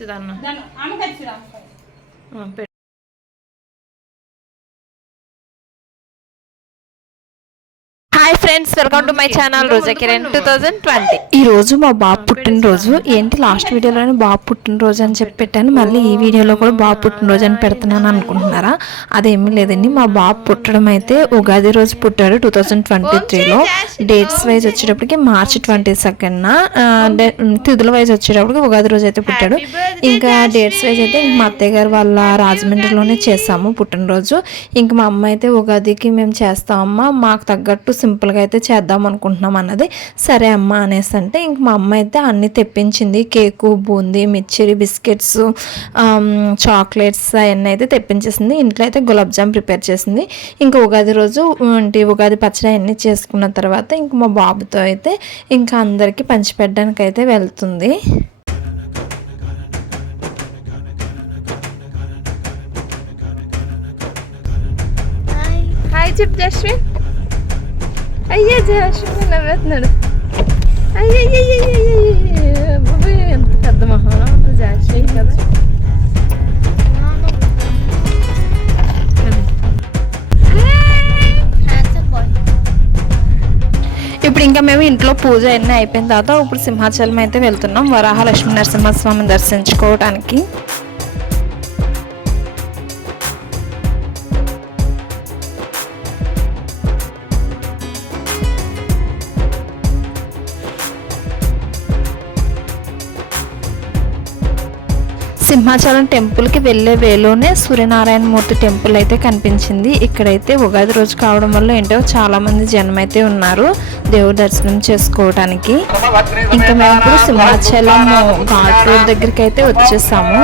మంచిదన్న. Hi friends, welcome to my channel Roja Kiran 2020. ఈ రోజు మా బాబు పుట్టినరోజు. ఏంటి లాస్ట్ వీడియోలోనే బాబు పుట్టినరోజు అని చెప్పి పెట్టాను, మళ్ళీ ఈ వీడియోలో కూడా బాబు పుట్టినరోజు అని పెడుతున్నాను అనుకుంటున్నారా? అదేమీ లేదండి, మా బాబు పుట్టడం అయితే ఉగాది రోజు పుట్టాడు 2023లో. డేట్స్ వైజ్ వచ్చేటప్పటికి మార్చి 22న, తిథుల వైజ్ వచ్చేటప్పటికి ఉగాది రోజు అయితే పుట్టాడు. ఇంకా డేట్స్ వైజ్ అయితే మా అత్తయ్య గారు వాళ్ళ రాజమండ్రిలోనే చేసాము పుట్టినరోజు. ఇంకా మా అమ్మ అయితే ఉగాదికి మేము చేస్తామమ్మా, మాకు తగ్గట్టు సింపుల్గా అయితే చేద్దాం అనుకుంటున్నాం అన్నది. సరే అమ్మ అనేసి అంటే ఇంక మా అమ్మ అయితే అన్నీ తెప్పించింది. Cake, boondi, mixture, biscuits, chocolates అవన్నీ అయితే తెప్పించేసింది. ఇంట్లో అయితే గులాబ్ జామ్ ప్రిపేర్ చేసింది. ఇంకా ఉగాది రోజు ఉగాది పచ్చడి అన్నీ చేసుకున్న తర్వాత ఇంక మా బాబుతో అయితే ఇంకా అందరికీ పంచిపెట్టడానికి అయితే వెళ్తుంది. హాయ్ చెప్పు జస్విన్. అయ్యే జస్విన్ నవ్వుతున్నాడు. అయ్యే ఎంత పెద్ద మహా జస్విన్ కదా. ఇప్పుడు ఇంకా మేము ఇంట్లో పూజ అన్నీ అయిపోయిన తర్వాత ఇప్పుడు సింహాచలం అయితే వెళ్తున్నాం వరాహ లక్ష్మీ నరసింహస్వామిని దర్శించుకోవడానికి. సింహాచలం టెంపుల్కి వెళ్ళే వేలోనే సూర్యనారాయణ మూర్తి టెంపుల్ అయితే కనిపించింది. ఇక్కడైతే ఉగాది రోజు కావడం వల్ల ఏంటో చాలా మంది జనం అయితే ఉన్నారు దేవుడి దర్శనం చేసుకోవడానికి. ఇంకా మేము ఇప్పుడు సింహాచలం ఘాట్ రోడ్ దగ్గరికి అయితే వచ్చేసాము.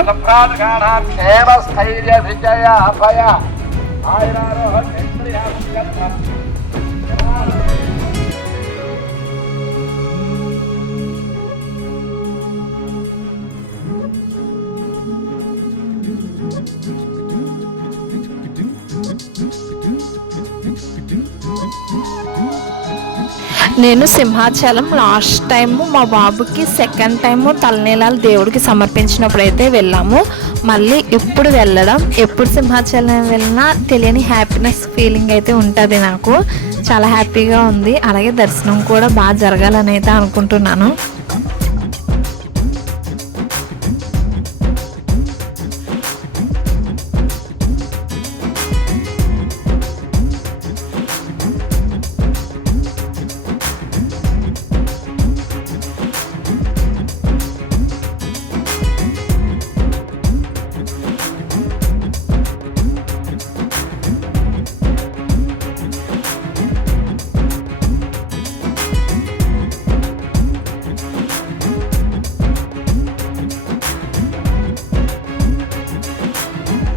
నేను సింహాచలం లాస్ట్ టైము మా బాబుకి సెకండ్ టైము తలనీలాలు దేవుడికి సమర్పించినప్పుడు అయితే వెళ్ళాము. మళ్ళీ ఇప్పుడు వెళ్ళడం, ఎప్పుడు సింహాచలం వెళ్ళినా తెలియని హ్యాపీనెస్ ఫీలింగ్ అయితే ఉంటుంది. నాకు చాలా హ్యాపీగా ఉంది. అలాగే దర్శనం కూడా బాగా జరగాలని అయితే అనుకుంటున్నాను.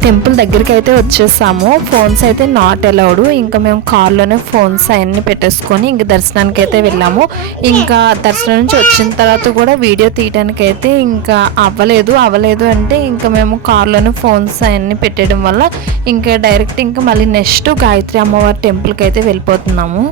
టెంపుల్ దగ్గరికి అయితే వచ్చేసాము. ఫోన్స్ అయితే నాట్ అలౌడ్. ఇంకా మేము కార్లోనే ఫోన్స్ అవన్నీ పెట్టేసుకొని ఇంక దర్శనానికి అయితే వెళ్ళాము. ఇంకా దర్శనం నుంచి వచ్చిన తర్వాత కూడా వీడియో తీయడానికి అయితే ఇంకా అవ్వలేదు అంటే ఇంకా మేము కార్లోనే ఫోన్స్ అవన్నీ పెట్టడం వల్ల ఇంకా డైరెక్ట్ ఇంకా మళ్ళీ నెక్స్ట్ గాయత్రి అమ్మవారి టెంపుల్కి అయితే వెళ్ళిపోతున్నాము.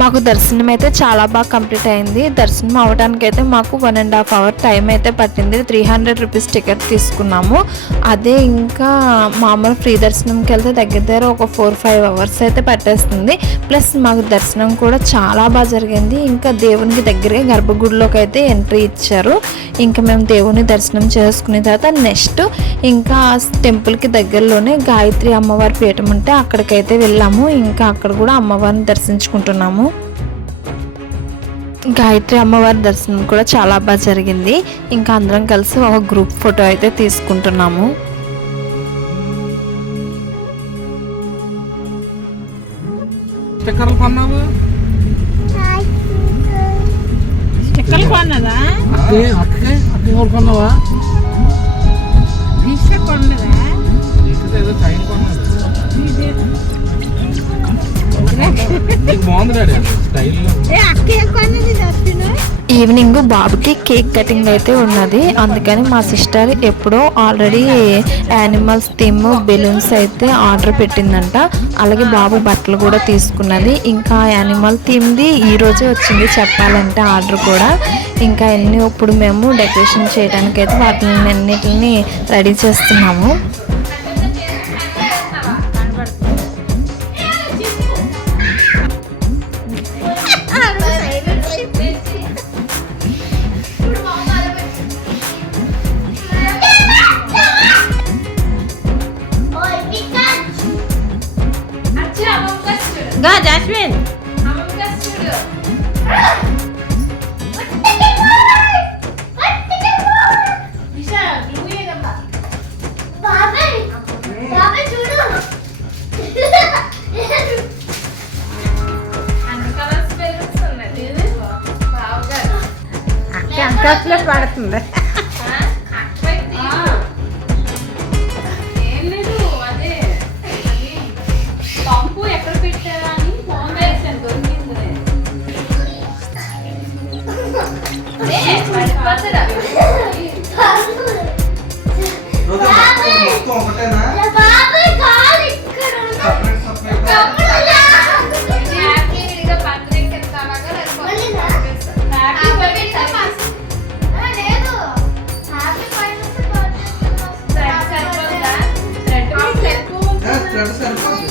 మాకు దర్శనం అయితే చాలా బాగా కంప్లీట్ అయింది. దర్శనం అవ్వడానికి అయితే మాకు 1.5 hour టైం అయితే పట్టింది. 300 రూపీస్ టికెట్ తీసుకున్నాము. అదే ఇంకా మామూలు ఫ్రీ దర్శనంకి వెళ్తే దగ్గర ఒక 4-5 hours అయితే పట్టేస్తుంది. ప్లస్ మాకు దర్శనం కూడా చాలా బాగా జరిగింది. ఇంకా దేవునికి దగ్గరే గర్భగుడిలోకి అయితే ఎంట్రీ ఇచ్చారు. ఇంకా మేము దేవుని దర్శనం చేసుకున్న తర్వాత నెక్స్ట్ ఇంకా టెంపుల్కి దగ్గరలోనే గాయత్రి అమ్మవారి పీఠం ఉంటే అక్కడికైతే వెళ్ళాము. ఇంకా అక్కడ కూడా అమ్మవారిని దర్శించుకుంటున్నాము. గాయత్రి అమ్మవారి దర్శనం కూడా చాలా బాగా జరిగింది. ఇంకా అందరం కలిసి ఒక గ్రూప్ ఫోటో అయితే తీసుకుంటున్నాము. స్టిక్కర్లు కొన్నావు? స్టిక్కర్లు కొన్నదా? అక్క కొన్నావా? కొన్నదా? ఏదో చైన్ కొన్నది. బాగుంది డాడీ స్టైల్లో. ఈవినింగ్ బాబుకి కేక్ కటింగ్ అయితే ఉన్నది. అందుకని మా సిస్టర్ ఎప్పుడో ఆల్రెడీ యానిమల్స్ థీమ్ బెలూన్స్ అయితే ఆర్డర్ పెట్టిందంట. అలాగే బాబు బట్టలు కూడా తీసుకున్నది. ఇంకా యానిమల్ థీమ్ది ఈరోజే వచ్చింది చెప్పాలంటే ఆర్డర్ కూడా. ఇంకా అన్నీ ఇప్పుడు మేము డెకరేషన్ చేయడానికి అయితే వాటిని అన్నిటిని రెడీ చేస్తున్నాము. జాస్మిన్ అక్క పడుతుంది.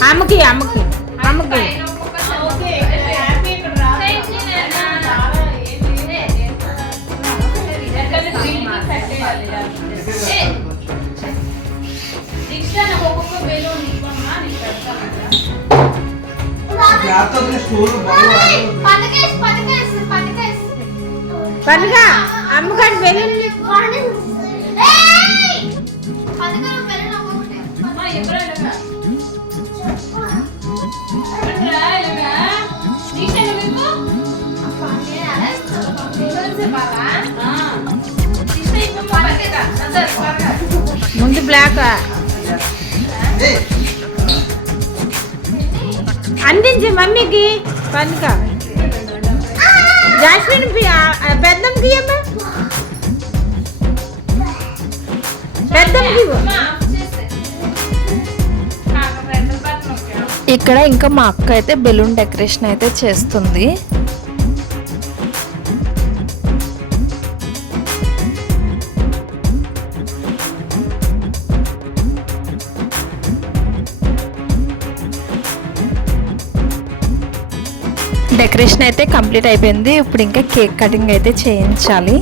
అమ్మకి అమ్మకి అమ్మకి పండుగ అమ్మగారి బెలూన్ ముందు బ్లాక్ అందించే మమ్మీకి పండుగ. జాస్మిన్ పెద్దమ్మకి అమ్మా పెద్దమ్మకి. ఇక్కడ ఇంకా మా అక్క అయితే బెలూన్ డెకరేషన్ అయితే చేస్తుంది. డెకరేషన్ అయితే కంప్లీట్ అయిపోయింది. ఇప్పుడు ఇంకా కేక్ కటింగ్ అయితే చేయించాలి.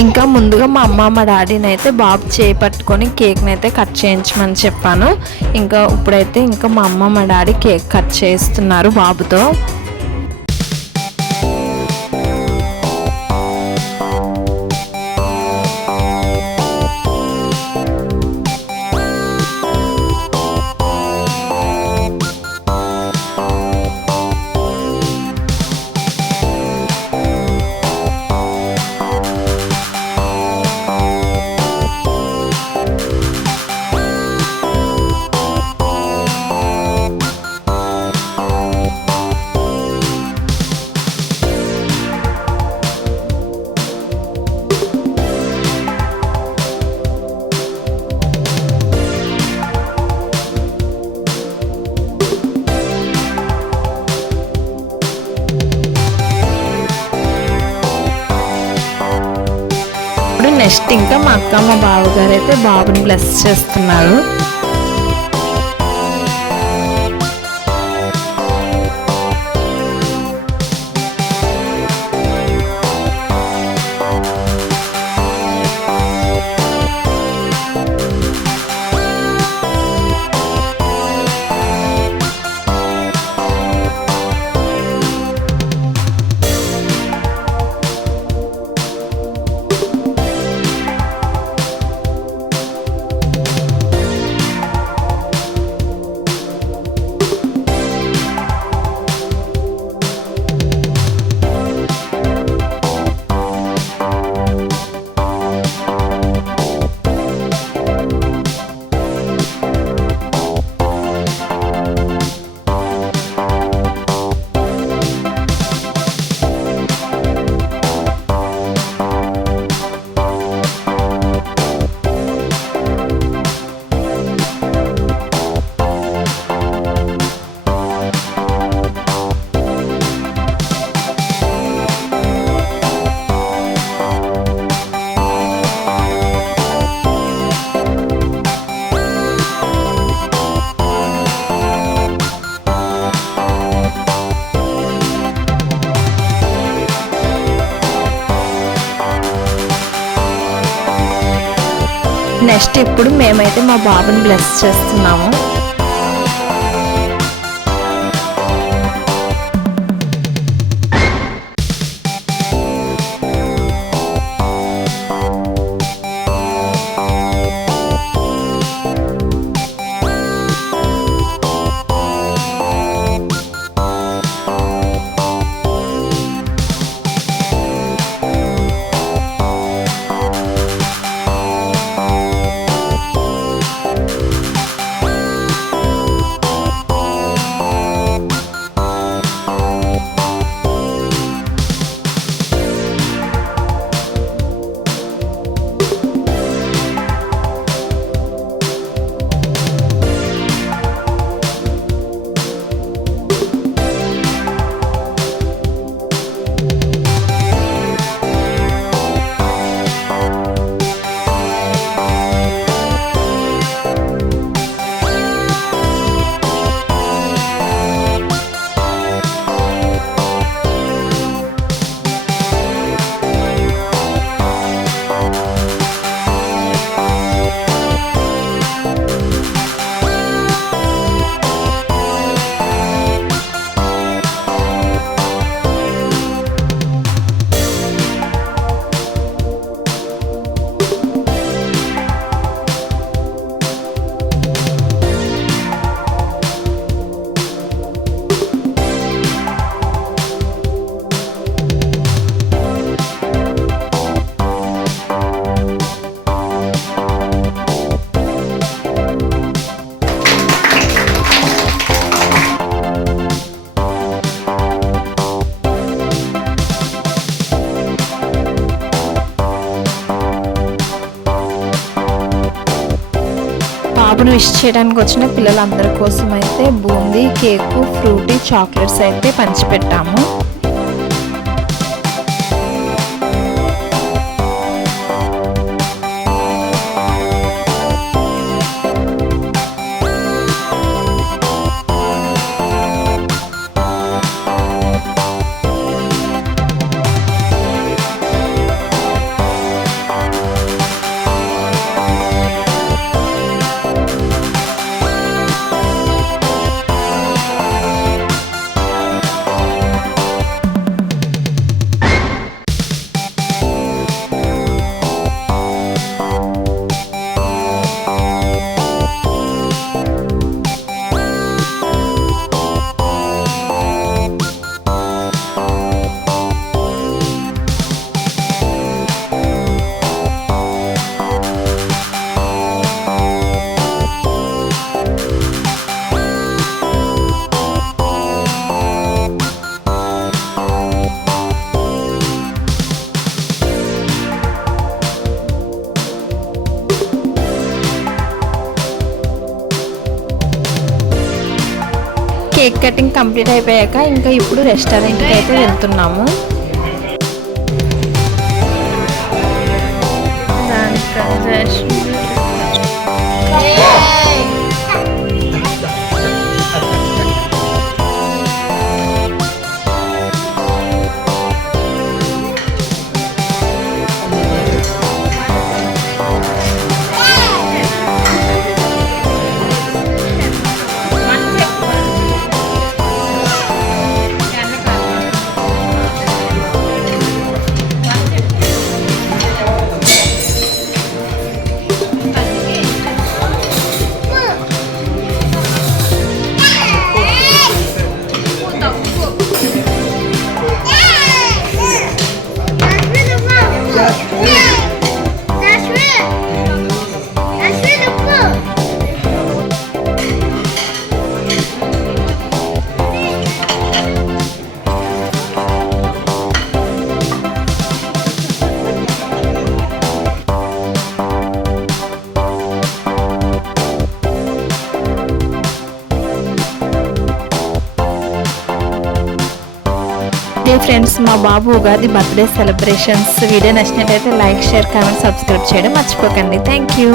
ఇంకా ముందుగా మా అమ్మ మా డాడీని అయితే బాబు చేయి పట్టుకొని కేక్ని అయితే కట్ చేయించమని చెప్పాను. ఇంకా ఇప్పుడైతే ఇంకా మా అమ్మ మా డాడీ కేక్ కట్ చేస్తున్నారు బాబుతో. నెక్స్ట్ ఇంకా మా అక్క మా బావగారు అయితే బాబుని బ్లెస్ చేస్తున్నారు. నెక్స్ట్ ఇప్పుడు మేమైతే మా బాబుని బ్లెస్ చేస్తున్నాము. బాబును విష్ చేయడానికి వచ్చిన పిల్లలందరి కోసం అయితే బూందీ, కేకు, ఫ్రూటీ, చాక్లెట్స్ అయితే పంచిపెట్టాము. కేక్ కటింగ్ కంప్లీట్ అయిపోయాక ఇంకా ఇప్పుడు రెస్టారెంట్కి అయితే వెళ్తున్నాము. ఫ్రెండ్స్, మా బాబు ఉగాది బర్త్డే సెలబ్రేషన్స్ వీడియో నచ్చినట్లయితే లైక్, షేర్, కామెంట్, సబ్స్క్రైబ్ చేయడం మర్చిపోకండి. Thank you.